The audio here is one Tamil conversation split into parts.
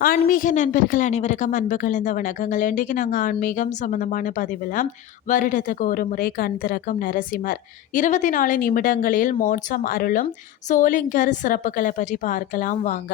ஆன்மீக நண்பர்கள் அனைவருக்கும் அன்பு கலந்த வணக்கங்கள். இன்றைக்கு நாங்கள் ஆன்மீகம் சம்பந்தமான பதிவில் வருடத்துக்கு ஒரு முறை கண் திறக்கும் நரசிம்மர். இருபத்தி நாலு நிமிடங்களில் மோட்சம் அருளும் சோலிங்கர் சிறப்புகளை பற்றி பார்க்கலாம் வாங்க.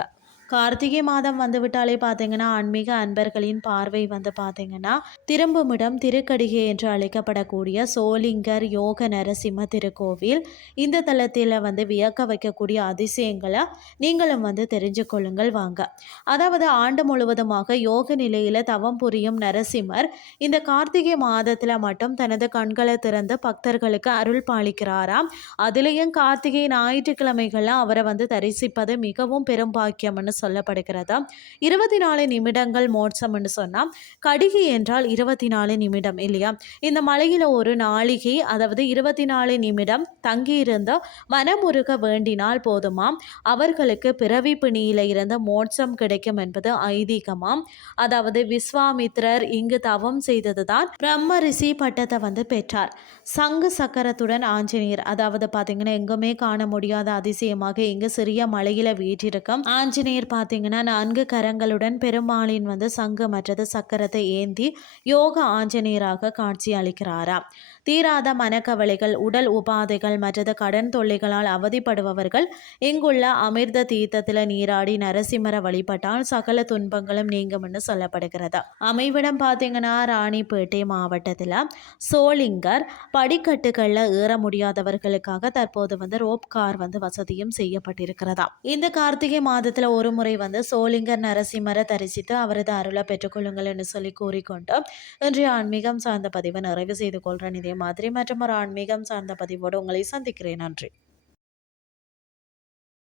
கார்த்திகை மாதம் வந்துவிட்டாலே பார்த்தீங்கன்னா ஆன்மீக அன்பர்களின் பார்வை வந்து பார்த்தீங்கன்னா திரும்புமிடம் திருக்கடிகை என்று அழைக்கப்படக்கூடிய சோலிங்கர் யோக நரசிம்ம திருக்கோவில் இந்த தளத்தில் வந்து வியக்க வைக்கக்கூடிய அதிசயங்களை நீங்களும் வந்து தெரிஞ்சு கொள்ளுங்கள் வாங்க. அதாவது ஆண்டு முழுவதுமாக யோக நிலையில் தவம் புரியும் நரசிம்மர் இந்த கார்த்திகை மாதத்தில் மட்டும் தனது கண்களை திறந்து பக்தர்களுக்கு அருள் பாலிக்கிறாராம். அதுலேயும் கார்த்திகை ஞாயிற்றுக்கிழமைகளில் அவரை வந்து தரிசிப்பது மிகவும் பெரும் பாக்கியம்னு சொல்லப்படுகிறதா? இருபத்தி நாலு நிமிடங்கள் மோட்சம் என்று சொன்னால் கடிகை என்றால் இருபத்தி நாலு நிமிடம் இல்லையா? இந்த மலையில் ஒரு நாளிகை அதாவது இருபத்தி நாலு நிமிடம் தங்கியிருந்த மனமுருக வேண்டினால் போதுமாம் அவர்களுக்கு பிறவி பிணியில இருந்த மோட்சம் கிடைக்கும் என்பது ஐதீகமாம் அதாவது விஸ்வாமித்ரர் இங்கு தவம் செய்ததுதான் பிரம்ம ரிஷி பட்டத்தை வந்து பெற்றார். சங்கு சக்கரத்துடன் ஆஞ்சநேயர் அதாவது பார்த்தீங்கன்னா எங்குமே காண முடியாத அதிசயமாக இங்கு சிறிய மலையில வீற்றிருக்கும் ஆஞ்சநேயர் பார்த்தீங்கன்னா நான்கு கரங்களுடன் பெருமாளின் வந்து சங்கு மற்றது சக்கரத்தை ஏந்தி யோக ஆஞ்சநேயராக காட்சி அளிக்கிறாராம் தீராத மனக்கவலைகள் உடல் உபாதைகள் மற்றது கடன் தொல்லைகளால் அவதிப்படுபவர்கள் இங்குள்ள அமிர்த தீர்த்தத்தில் நீராடி நரசிம்மரை வழிபட்டால் சகல துன்பங்களும் நீங்கும்னு சொல்லப்படுகிறது. அமைவிடம் பார்த்தீங்கன்னா ராணிப்பேட்டை மாவட்டத்தில் சோளிங்கர் படிக்கட்டுகளில் ஏற முடியாதவர்களுக்காக தற்போது வந்து ரோப் கார் வந்து வசதியும் செய்யப்பட்டிருக்கிறதா? இந்த கார்த்திகை மாதத்தில் ஒரு முறை வந்து சோளிங்கர் நரசிம்மரை தரிசித்து அவரது அருளை பெற்றுக்கொள்ளுங்கள் என்று சொல்லி கூறிக்கொண்டு இன்றைய ஆன்மீகம் சார்ந்த பதிவை நிறைவு செய்து கொள்கிறேன் இதே மாதிரி மற்றும் ஒரு ஆன்மீகம் சார்ந்த பதிவோடு உங்களை சந்திக்கிறேன். நன்றி.